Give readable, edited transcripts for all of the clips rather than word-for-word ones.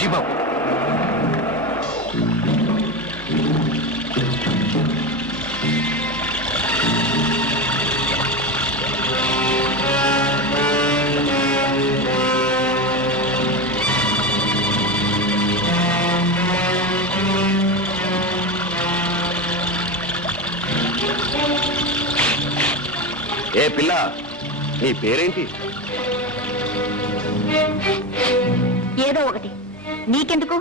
జీబాబు ఏ పిల్ల నీ పేరేంటి? ఏదో ఒకటి నీకెందుకు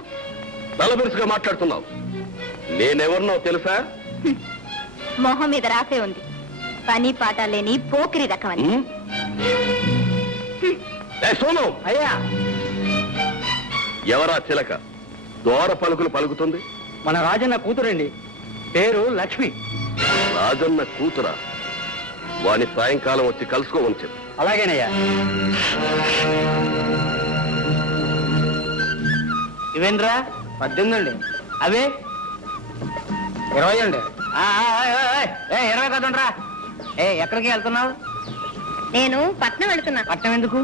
నలబెరుసుగా మాట్లాడుతున్నావు? నేనెవరినో తెలుసా? మొహం మీద రాసే ఉంది, పని పాట లేని పోకిరి రకమని. సోను అయ్యా, ఎవరా చిలక దోర పలుకులు పలుకుతుంది? మన రాజన్న కూతురండి, పేరు లక్ష్మి. రాజన్న కూతురా? వాని సాయంకాలం వచ్చి కలుసుకోమని చెప్పు. అలాగేనయ్యా. ఇవేంద్రా? 18 అండి. అవే 20 అండి. 20 కదండ్రా. ఎక్కడికి వెళ్తున్నావు? నేను పట్నం వెళుతున్నా. పట్నం ఎందుకు?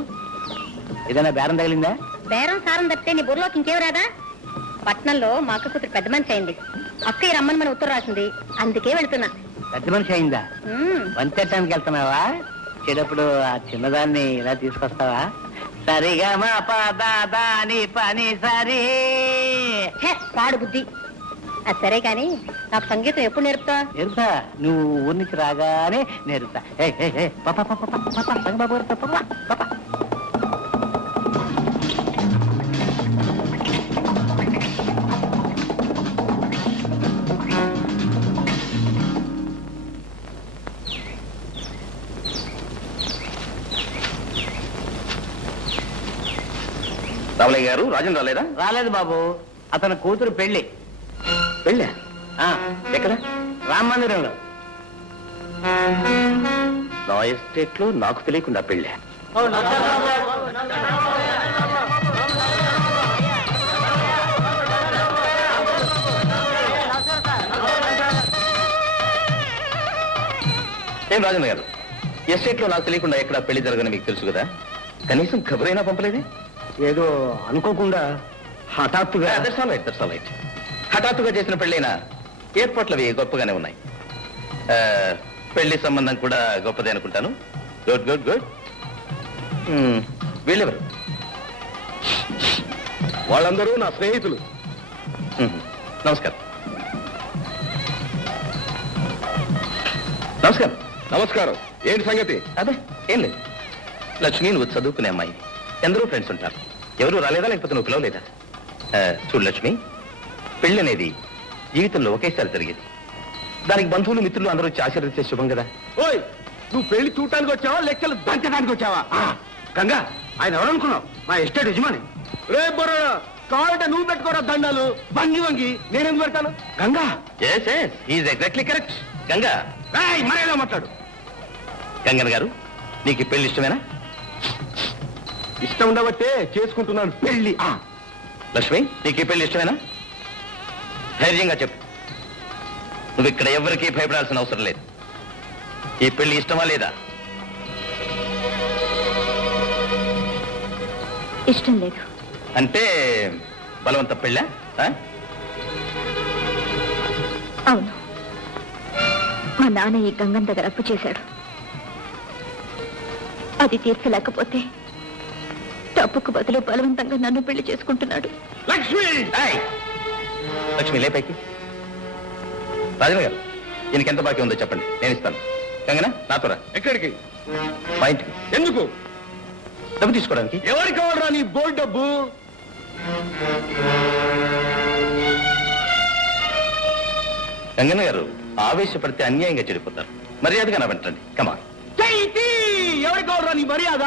ఏదైనా బేరం తగిలిందా? బేరం సారం తప్పితే నీ బుర్రలోకి ఇంకేం రాదా? పట్నంలో మా అక్క కూతురు పెద్ద మనిషి అయింది. అక్కయ్య రమ్మని మన ఉత్తరం రాసింది, అందుకే వెళుతున్నా. పెద్ద మనిషి అయిందా? వంతెట్టడానికి వెళ్తున్నావా? చెడప్పుడు ఆ చిన్నదాన్ని ఇలా తీసుకొస్తావా? సరిగా మా పదాని పని సరి. పాడు బుద్ధి. అది సరే కాని నాకు సంగీతం ఎప్పుడు నేర్పుతా? నేర్పుతా, నువ్వు ఊరి నుంచి రాగానే నేర్పుతా. రామలయ్య గారు, రాజన్ రాలేదా? రాలేదు బాబు, అతని కూతురు పెళ్లి. వెళ్ళా? ఎక్కడ? రామ మందిరంలో. నా ఎస్టేట్ లో నాకు తెలియకుండా పెళ్ళా? ఏం రాజన్ గారు, ఎస్టేట్ లో నాకు తెలియకుండా ఎక్కడ పెళ్లి జరగని మీకు తెలుసు కదా, కనీసం ఖబరైనా పంపలేదే? ఏదో అనుకోకుండా హఠాత్తుగా. హఠాత్తుగా చేసిన పెళ్ళైనా ఏర్పాట్లు అవి గొప్పగానే ఉన్నాయి. పెళ్లి సంబంధం కూడా గొప్పదే అనుకుంటాను. Good good good. వీళ్ళెవరు? వాళ్ళందరూ నా స్నేహితులు. నమస్కారం. నమస్కారం. నమస్కారం. ఏంటి సంగతి? అదే ఏం లేదు. లక్ష్మి, నువ్వు చదువుకునే అమ్మాయి, ఎందరో ఫ్రెండ్స్ ఉంటారు. ఎవరు రాలేదా, లేకపోతే నువ్వు పిలవలేదా? చూడు లక్ష్మి, పెళ్లి అనేది జీవితంలో ఒకేసారి జరిగేది. దానికి బంధువులు, మిత్రులు అందరూ వచ్చి ఆశీర్వదించే శుభం కదా. ఓయ్, నువ్వు పెళ్లి చూడటానికి వచ్చావా, లెక్కలు దంచడానికి వచ్చావా? గంగా, ఆయన ఎవరనుకున్నావు? మా ఎస్టేట్ యజమాని. రే బొర్ర, కావాలంటే నువ్వు పెట్టుకోరా దండాలు. వంగి వంగి నేనెందుకు పెడతాను? గంగా. Exactly correct. గంగా, మరేలా మాట్లాడు. గంగన్ గారు, నీకు పెళ్లి ఇష్టమేనా? ఇష్టం ఉండబట్టే చేసుకుంటున్నాను పెళ్లి. లక్ష్మి, నీకు ఈ పెళ్లి ఇష్టమేనా? ధైర్యంగా చెప్పు. నువ్వు ఇక్కడ ఎవరికీ భయపడాల్సిన అవసరం లేదు. ఈ పెళ్లి ఇష్టమా లేదా? ఇష్టం లేదు. అంటే బలవంత పెళ్ళా? అవును, మా నాన్న ఈ గంగం దగ్గర అప్పు చేశాడు. అది తీర్చలేకపోతే తప్పుకు బదులు బలవంతంగా నన్ను పెళ్లి చేసుకుంటున్నాడు. లక్ష్మి! లక్ష్మి, లేపైకి. రాజన్ గారు, ఈయనకి ఎంత బాకీ ఉందో చెప్పండి, నేను ఇస్తాను. గంగనా, నాతో రా. ఎక్కడికి? మా ఇంటికి. ఎందుకు? డబ్బు తీసుకోవడానికి. ఎవరికి కావాలరా నీ బోల్ డబ్బు? గంగన్న గారు, ఆవేశపడితే అన్యాయంగా చెడిపోతారు. మర్యాదగా నా వెంటండి. కమా. ఎవరికి కావాలరా నీ మర్యాద?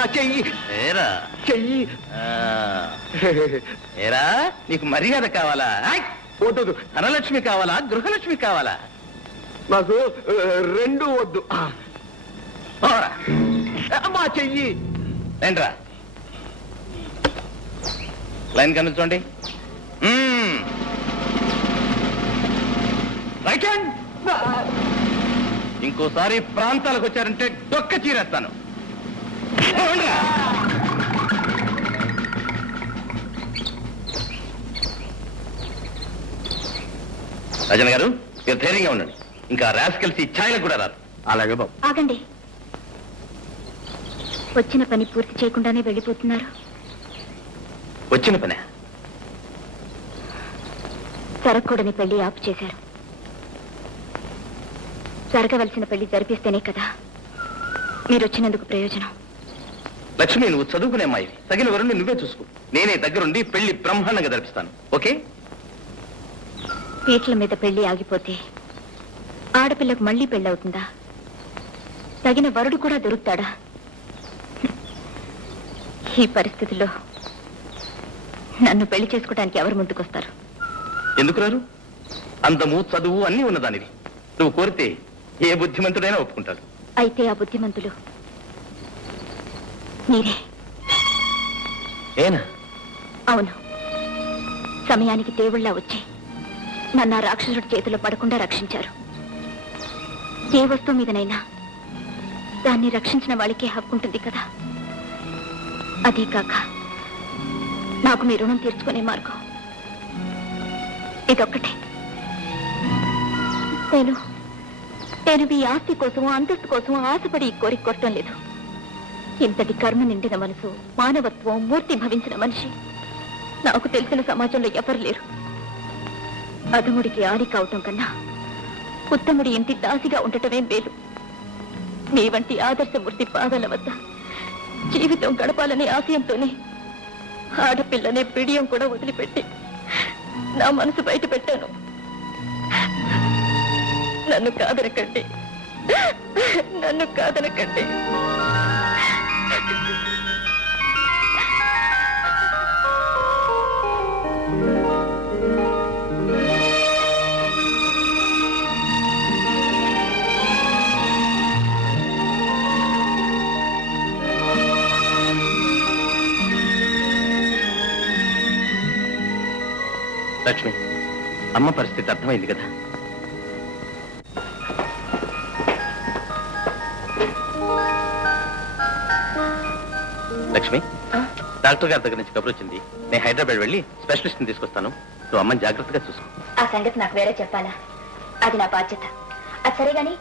నా చెయ్యి ఏరా చెయ్యి. ఏరా నీకు మర్యాద కావాలా? వద్దు, ధనలక్ష్మి కావాలా, గృహలక్ష్మి కావాలా? నాకు రెండు వద్దు. పోరా. మా చెయ్యి. ఏంట్రా లైన్ కనిపించండి. Right hand. ఇంకోసారి ప్రాంతాలకు వచ్చారంటే డొక్క చీరేస్తాను. పోండ్రా. రాజన్ గారు మీరు ధైర్యంగా ఉండండి. ఇంకా రాస్కెల్స్ ఈ ఛాయలకు కూడా రాదు. అలాగే బాబు. ఆగండి. వచ్చిన పని పూర్తి చేయకుండానే వెళ్ళిపోతున్నారు. వచ్చిన పనే జరగకూడని పెళ్లి ఆపు చేశారు. జరగవలసిన పెళ్లి జరిపిస్తేనే కదా మీరు వచ్చినందుకు ప్రయోజనం. లక్ష్మి నువ్వు చదువుకునే అమ్మాయి, తగిన వరుణ్ణి నువ్వే చూసుకో. నేనే దగ్గరుండి పెళ్లి బ్రహ్మాండంగా జరిపిస్తాను. ఓకే? పీటల మీద పెళ్లి ఆగిపోతే ఆడపిల్లకు మళ్లీ పెళ్ళవుతుందా? తగిన వరుడు కూడా దొరుకుతాడా? ఈ పరిస్థితుల్లో నన్ను పెళ్లి చేసుకోవడానికి ఎవరు ముందుకొస్తారు? ఎందుకు రారు? అందము చదువు అన్నీ ఉన్నదానివి. నువ్వు కోరితే ఏ బుద్ధిమంతుడైనా ఒప్పుకుంటాడు. అయితే ఆ బుద్ధిమంతులు మీరే. ఏనా? అవును. సమయానికి దేవుళ్ళ వచ్చి నన్ను ఆ రాక్షసుడి చేతిలో పడకుండా రక్షించారు. ఏ వస్తువు మీదనైనా దాన్ని రక్షించిన వాళ్ళకే హక్కు ఉంటుంది కదా. అదే కాక నాకు మీ రుణం తీర్చుకునే మార్గం ఇదొక్కటే. నేను మీ ఆస్తి కోసం, అంతస్తు కోసం ఆశపడి ఈ కోరిక కొట్టడం లేదు. ఇంతటి కర్మ నిండిన మనసు, మానవత్వం మూర్తి భవించిన మనిషి నాకు తెలిసిన సమాజంలో ఎవరు లేరు. అధముడికి ఆరి కావటం కన్నా ఉత్తముడి ఇంటి దాసిగా ఉండటమే మేలు. మీ వంటి ఆదర్శమూర్తి పాదాల వద్ద జీవితం గడపాలనే ఆశయంతోనే ఆడపిల్లనే పిడియం కూడా వదిలిపెట్టి నా మనసు బయట పెట్టాను. నన్ను కాదనకండి, నన్ను కాదనకండి. లక్ష్మి, అమ్మ పరిస్థితి అర్థమైంది కదా? లక్ష్మి, డాక్టర్ గారి దగ్గర నుంచి కబురు వచ్చింది. నేను హైదరాబాద్ వెళ్ళి స్పెషలిస్ట్ ని తీసుకొస్తాను. నువ్వు అమ్మని జాగ్రత్తగా చూసుకో. ఆ సంగతి నాకు వేరే చెప్పాలా? అది నా బాధ్యత. అది సరే గాని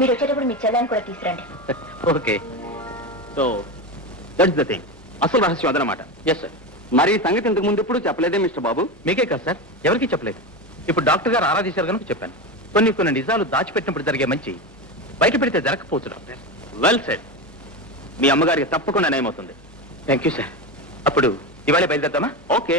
మీరు వచ్చేటప్పుడు మీ చెల్లాన్ని కూడా తీసుకురండి. Okay. So that's the thing. అసలు రహస్యం అదనమాట. Yes sir. మరి ఈ సంగతి ఇంతకు ముందు ఎప్పుడు చెప్పలేదే మిస్టర్ బాబు? మీకే కాదు సార్, ఎవరికీ చెప్పలేదు. ఇప్పుడు డాక్టర్ గారు ఆరాధించారు కనుక చెప్పాను. కొన్ని నిజాలు దాచిపెట్టినప్పుడు జరిగే మంచి బయట పెడితే జరగకపోవచ్చు డాక్టర్. Well said. మీ అమ్మగారికి తప్పకుండా నయమవుతుంది. Thank you sir. అప్పుడు ఇవాళ బయలుదేరుతామా? ఓకే.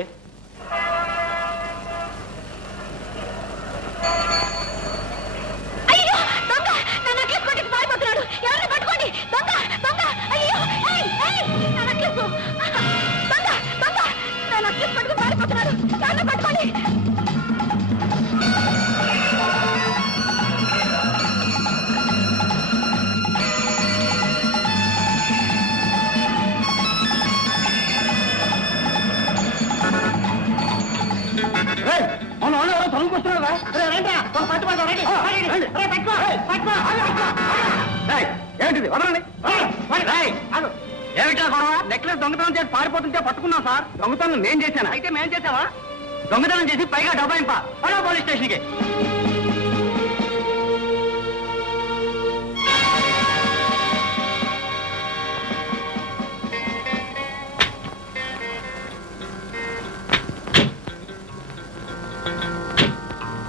ఏంటిది? వదలండి. ఏమిటా గొడవ? నెక్లెస్ దొంగతనం చేసి పారిపోతుంటే పట్టుకున్నాం సార్. దొంగతనం నేను చేశాను. అయితే మేం చేసావా? దొంగతనం చేసి పైగా డబ్బాయింపా పోలీస్ స్టేషన్కి.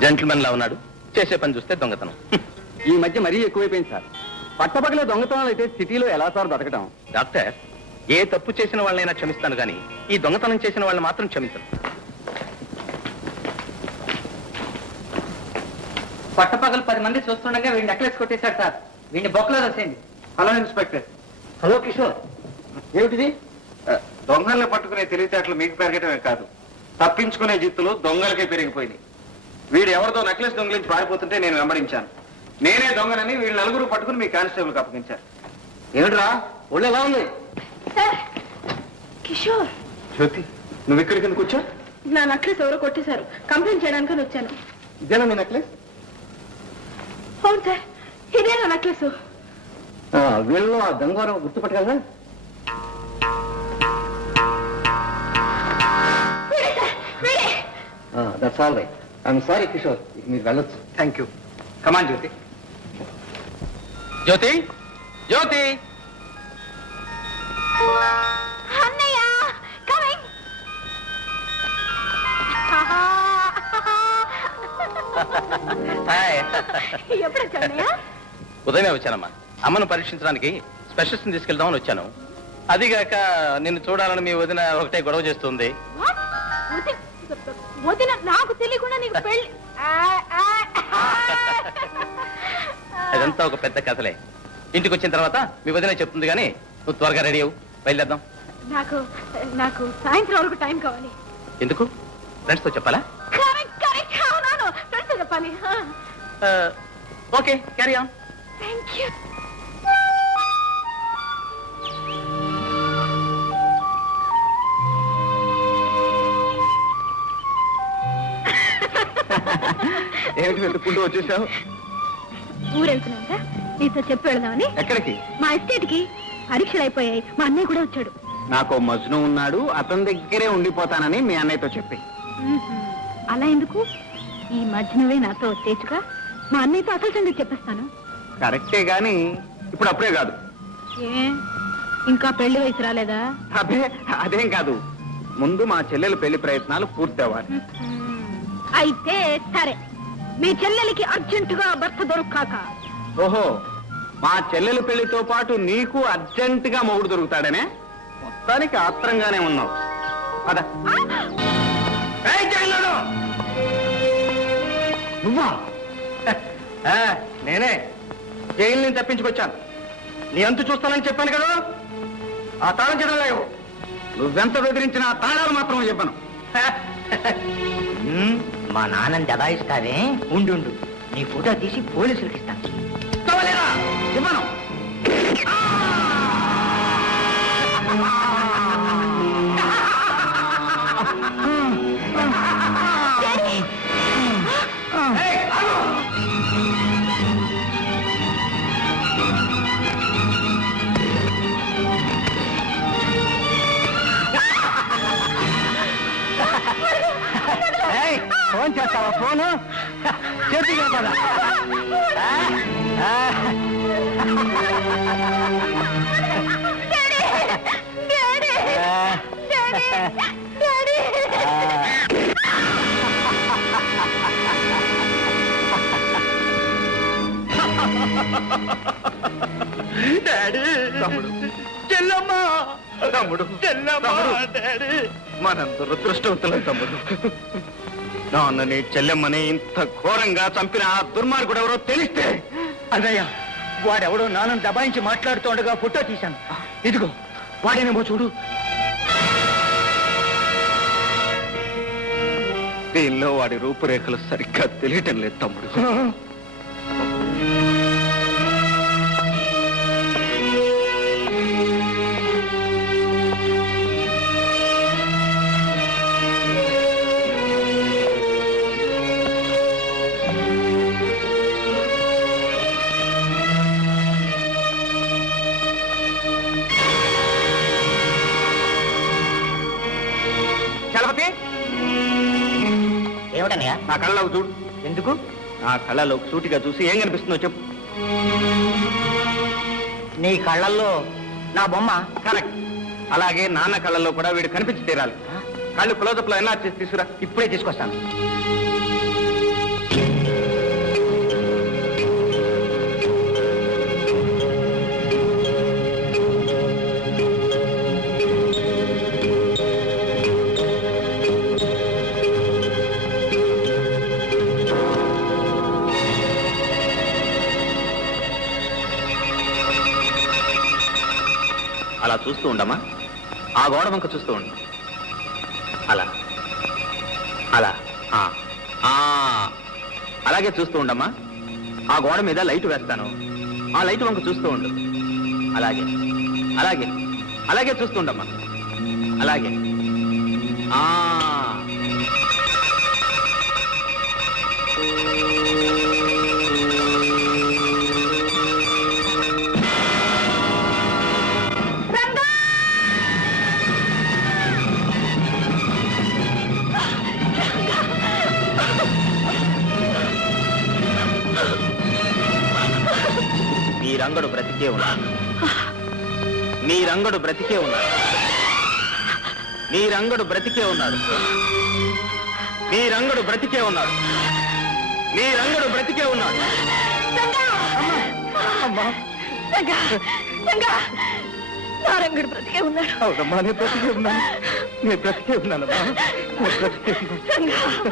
జెంటిల్మెన్ లా ఉన్నాడు, చేసే పని చూస్తే దొంగతనం. ఈ మధ్య మరీ ఎక్కువైపోయింది సార్. పట్టపగలే దొంగతనాలు అయితే సిటీలో ఎలా సార్ బతకడం? డాక్టర్, ఏ తప్పు చేసిన వాళ్ళనైనా క్షమిస్తాను కానీ ఈ దొంగతనం చేసిన వాళ్ళని మాత్రం క్షమించను. పట్టపగలు 10 మంది చూస్తుండగా వీడిని నెక్లెస్ కొట్టేశాడు సార్. వీడిని బొక్కలో రాసేయండి. Hello inspector. హలో కిషోర్, ఏమిటిది? దొంగల్ని పట్టుకునే తెలివితేటలు మీకు పెరగటమే కాదు, తప్పించుకునే జిత్తులు దొంగలకే పెరిగిపోయినాయి. వీడు ఎవరితో నెక్లెస్ దొంగలించి పారిపోతుంటే నేను వెంబడించాను. నేనే దొంగనని వీళ్ళు నలుగురు పట్టుకుని మీ కానిస్టేబుల్కి అప్పగించారు. ఏమిట్రా ఒళ్ళు ఎలా ఉంది? కిషోర్, జ్యోతి, నువ్వు ఇక్కడికి ఎందుకు వచ్చా? నా నెక్లెస్ ఎవరో కొట్టేశారు, కంప్లైంట్ చేయడానికి వచ్చాను. ఇదేనా మీ నెక్లెస్? అవును సార్, ఇదే నా నెక్లెస్. వీళ్ళు ఆ దొంగవారం గుర్తుపట్టగలరా? That's all right. I'm sorry Kishore, మీరు వెళ్ళొచ్చు. Thank you. కమాన్ జ్యోతి. జ్యోతి, జ్యోతి, అన్నయ్య కమింగ్. హాయ్. ఎప్పుడు వచ్చానయ్య? ఉదయమే వచ్చానమ్మా. అమ్మను పరీక్షించడానికి స్పెషలిస్ట్ని తీసుకెళ్దామని వచ్చాను. అదిగాక నిన్ను చూడాలని మీ వదిన ఒకటే గొడవ చేస్తుంది. వదిన నాకు తెలియకుండా నీకు పెళ్లి? అదంతా ఒక పెద్ద కథలే. ఇంటికి వచ్చిన తర్వాత మీ వదిన చెప్తుంది, కానీ నువ్వు త్వరగా రెడీ అవ్వు, బయలుదేద్దాం. నాకు నాకు సాయంత్రం వరకు టైం కావాలి. ఎందుకు? ఫ్రెండ్స్ తో చెప్పాలా? అవునాను, ఫ్రెండ్స్ చెప్పాలి. Okay, carry on. Thank you. ఏమిటి వెతుక్కుంటూ వచ్చేసావు? ఊరెళ్తున్నాగా, నీతో చెప్పి వెళదామని. ఎక్కడికి? మా ఎస్టేట్ కి పరీక్షలు అయిపోయాయి, మా అన్నయ్య కూడా వచ్చాడు. నాకు మజ్ను ఉన్నాడు, అతని దగ్గరే ఉండిపోతానని మీ అన్నయ్యతో చెప్పి. అలా ఎందుకు? ఈ మధ్యనవే నాతో వచ్చేచ్చుగా, మా అన్నయ్యతో అసలు సంగతి చెప్పేస్తాను. కరెక్టే గాని ఇప్పుడు అప్పుడే కాదు. ఏ ఇంకా పెళ్లి వయసు రాలేదా? అదే అదేం కాదు, ముందు మా చెల్లెలు పెళ్లి ప్రయత్నాలు పూర్తి అవ్వాలి. అయితే సరే, మీ చెల్లెలికి అర్జెంటుగా భర్త దొరకాక. ఓహో, మా చెల్లెలు పెళ్లితో పాటు నీకు అర్జెంటుగా మొగుడు దొరుకుతాడనే? మొత్తానికి ఆత్రంగానే ఉన్నావు. పద. నువ్వా? నేనే జైలు నుంచి తప్పించుకొచ్చాను. నీ అంతు చూస్తానని చెప్పాను కదా. ఆ తాళం చెదలేవు. నువ్వెంత బెదిరించినా ఆ తాళాలు మాత్రం చెప్పను. మా నాన్నని దబాయిస్తావే, ఉండు నీ ఫోటో తీసి పోలీసులకు ఇస్తాను. చెప్పను. ఫోన్ చేస్తావా? ఫోను చేతిగా పద. డాడీ, తమ్ముడు, చెల్లమ్మ, తమ్ముడు, చెల్లమ్మ, డాడీ, మనంత దురదృష్టవంతులం తమ్ముడు. నాన్నని చెల్లెమ్మని ఇంత ఘోరంగా చంపిన ఆ దుర్మార్గుడు ఎవరో తెలిస్తే. అదయ్యా, వాడెవడో నాన్నని దబాయించి మాట్లాడుతుండగా ఫోటో తీశాను. ఇదిగో వాడేనేమో చూడు. దీనిలో వాడి రూపురేఖలు సరిగ్గా తెలియటం లేదు తమ్ముడు. చలపతి, ఏమిటనయ్యా? నా కళ్ళలోకి చూడు. ఎందుకు? నా కళ్ళలోకి సూటిగా చూసి ఏం కనిపిస్తుందో చెప్పు. నీ కళ్ళల్లో నా బొమ్మ. కరెక్ట్. అలాగే నాన్న కళ్ళల్లో కూడా వీడు కనిపించి తీరాలి. కళ్ళు క్లోజప్ లో ఎలా చేసి తీసుకురా. ఇప్పుడే తీసుకొస్తాను. అలా చూస్తూ ఉండమ్మా. ఆ గోడ వంక చూస్తూ ఉండు. అలా అలా ఆ, ఆ, అలాగే చూస్తూ ఉండమ్మా. ఆ గోడ మీద లైట్ వేస్తాను. ఆ లైట్ వంక చూస్తూ ఉండు. అలాగే అలాగే అలాగే చూస్తూ ఉండమ్మా. అలాగే ఆ మీ రంగడు బ్రతికే ఉన్నాడు. మీ రంగడు బ్రతికే ఉన్నాడు. మీ రంగడు బ్రతికే ఉన్నాడు. మీ రంగడు బ్రతికే ఉన్నాడు. మీ రంగడు బ్రతికే ఉన్నాడు. రంగుడు బ్రతికే ఉన్నాడు. అవునమ్మా, నేను బ్రతికే ఉన్నాను. నేను బ్రతికే ఉన్నానమ్మా. నేను బ్రతికే ఉన్నాను.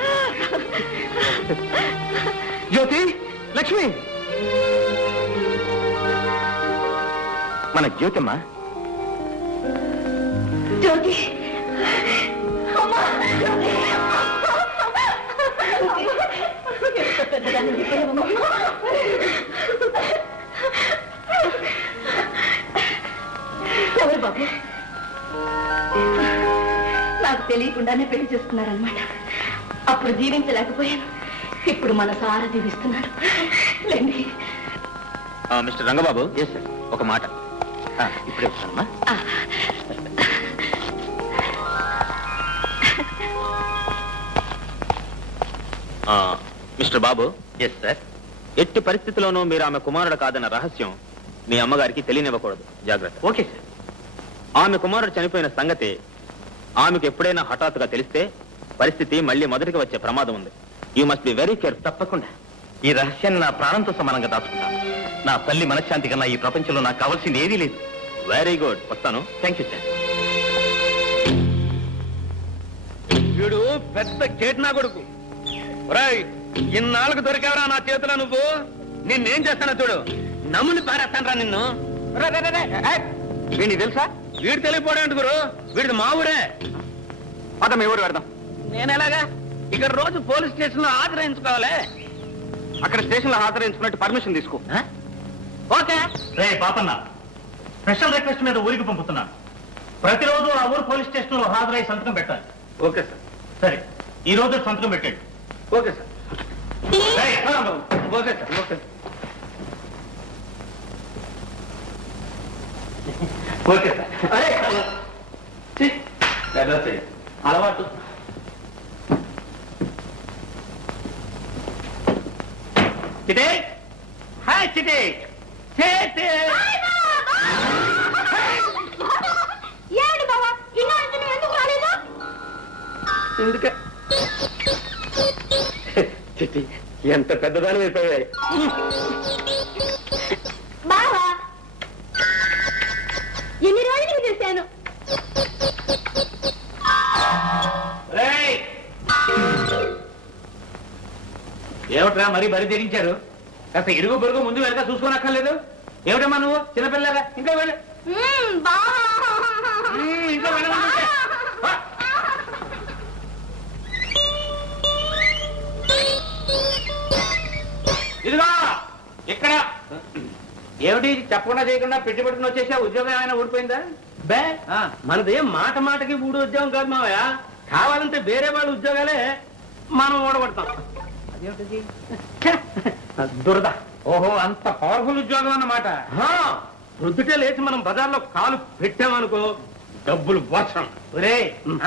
జ్యోతి, లక్ష్మి, మన జ్యోతమ్మా. జ్యోతి, అమ్మా, జ్యోతి. ఎంత పెద్దదాన్ని అయిపోయావమ్మా. ఎవరు బాబు? నాకు తెలియకుండానే పెళ్లి చేసుకున్నారనమాట. అప్పుడు జీవించలేకపోయాను, ఇప్పుడు మన సారా జీవిస్తున్నాను. లేండి. మిస్టర్ రంగబాబు. Yes sir. ఒక మాట. ఇప్పుడే వస్తానమ్మా. మిస్టర్ బాబు. Yes sir. ఎట్టి పరిస్థితిలోనూ మీరు ఆమె కుమారుడు కాదన్న రహస్యం మీ అమ్మగారికి తెలియనివ్వకూడదు. జాగ్రత్త. Okay sir. ఆమె కుమారుడు చనిపోయిన సంగతి ఆమెకు ఎప్పుడైనా హఠాత్తుగా తెలిస్తే పరిస్థితి మళ్ళీ మొదటికి వచ్చే ప్రమాదం ఉంది. You must be very care. తప్పకుండా ఈ రహస్యాన్ని నా ప్రాణంతో సమానంగా దాచుకుంటాను. నా తల్లి మనశ్శాంతి కన్నా ఈ ప్రపంచంలో నాకు కావాల్సింది ఏదీ లేదు. Very good. వస్తాను. Thank you sir. వీడు పెద్ద కేట్నా కొడుకు. రాయ్, ఇన్నాళ్ళకు దొరికావరా నా చేతిలో నువ్వు. నిన్నేం చేస్తానో చూడు. నమ్ముని పారేస్తాను రా నిన్ను. వీడిని తెలుసా? వీడు తెలియపోవడం గురు. వీడిది మా ఊరే. అత మీ ఊరు పెడదాం. నేను ఎలాగా? ఇక్కడ రోజు పోలీస్ స్టేషన్ లో హాజరాయించుకోవాలి. అక్కడ స్టేషన్ లో హాజరాయించుకున్నట్టు పర్మిషన్ తీసుకో. ఓకే. రే పాపన్న, స్పెషల్ రిక్వెస్ట్ మీద ఊరికి పంపుతున్నాను. ప్రతిరోజు ఆ ఊరు పోలీస్ స్టేషన్ లో హాజరై సంతకం పెట్టాలి. Okay sir. సరే, ఈ రోజు సంతకం పెట్టండి. Okay sir. Okay sir. Okay. Okay sir. అలవాటు. చిటే, హాయ్ చిటే. ఏమిటి బాబా, ఇన్నాళ్ళు ఎందుకు రాలేదు? ఎందుకే చిట్టి, ఎంత పెద్దదాని అయిపోయాయి. బావా, ఎన్ని రోజులు చేశాను. ఏమిట్రా మరీ బరి తెగించారు? కాస్త ఇరుగు పొరుగు ముందు వెనక చూసుకోనక్కర్లేదు. ఏమిటమ్మా నువ్వు చిన్నపిల్లగా? ఇంకా వెళ్ళి ఇంకా వెళ్ళమంటే ఇదిగో ఇక్కడ. ఏమిటి చెప్పకుండా చేయకుండా పెట్టుబడుకుని వచ్చేసా? ఉద్యోగం ఏమైనా ఊడిపోయిందా? బే, మనదేం మాట మాటకి ఊడి ఉద్యోగం కాదు మావయ్య. కావాలంటే వేరే వాళ్ళ ఉద్యోగాలే మనం ఊడబడతాం. అదేమిటి దురద. ఓహో, అంత పవర్ఫుల్ ఉద్యోగం అన్నమాట. ప్రొద్దుటే లేచి మనం బజార్లో కాలు పెట్టామనుకో, డబ్బులు వర్షం. ఒరే,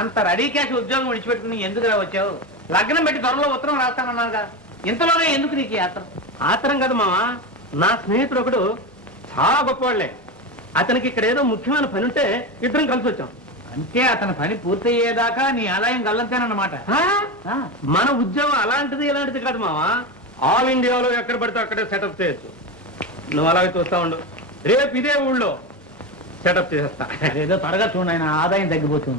అంత రెడీ క్యాష్ ఉద్యోగం విడిచిపెట్టుకుని ఎందుకు వచ్చావు? లగ్నం పెట్టి త్వరలో ఉత్తరం రాస్తానన్నాగా. ఇంతలోనే ఎందుకు నీకు ఆత్రం? ఆత్రం కదా మావా, నా స్నేహితుడు ఒకడు చాలా గొప్పవాళ్లే. అతనికి ఇక్కడ ఏదో ముఖ్యమైన పని ఉంటే ఇద్దరం కలిసి వచ్చాం. అంటే అతని పని పూర్తయ్యేదాకా నీ ఆదాయం గల్లంతేనన్నమాట. మన ఉద్యోగం అలాంటిది ఇలాంటిది కాదు మావా. ఆల్ ఇండియాలో ఎక్కడ పడితే అక్కడే సెటప్ చేయొచ్చు. నువ్వు అలాగే చూస్తా ఉండు. రేపు ఇదే ఊళ్ళో సెటప్ చేసేస్తా. ఏదో త్వరగా చూడండి, ఆయన ఆదాయం తగ్గిపోతుంది.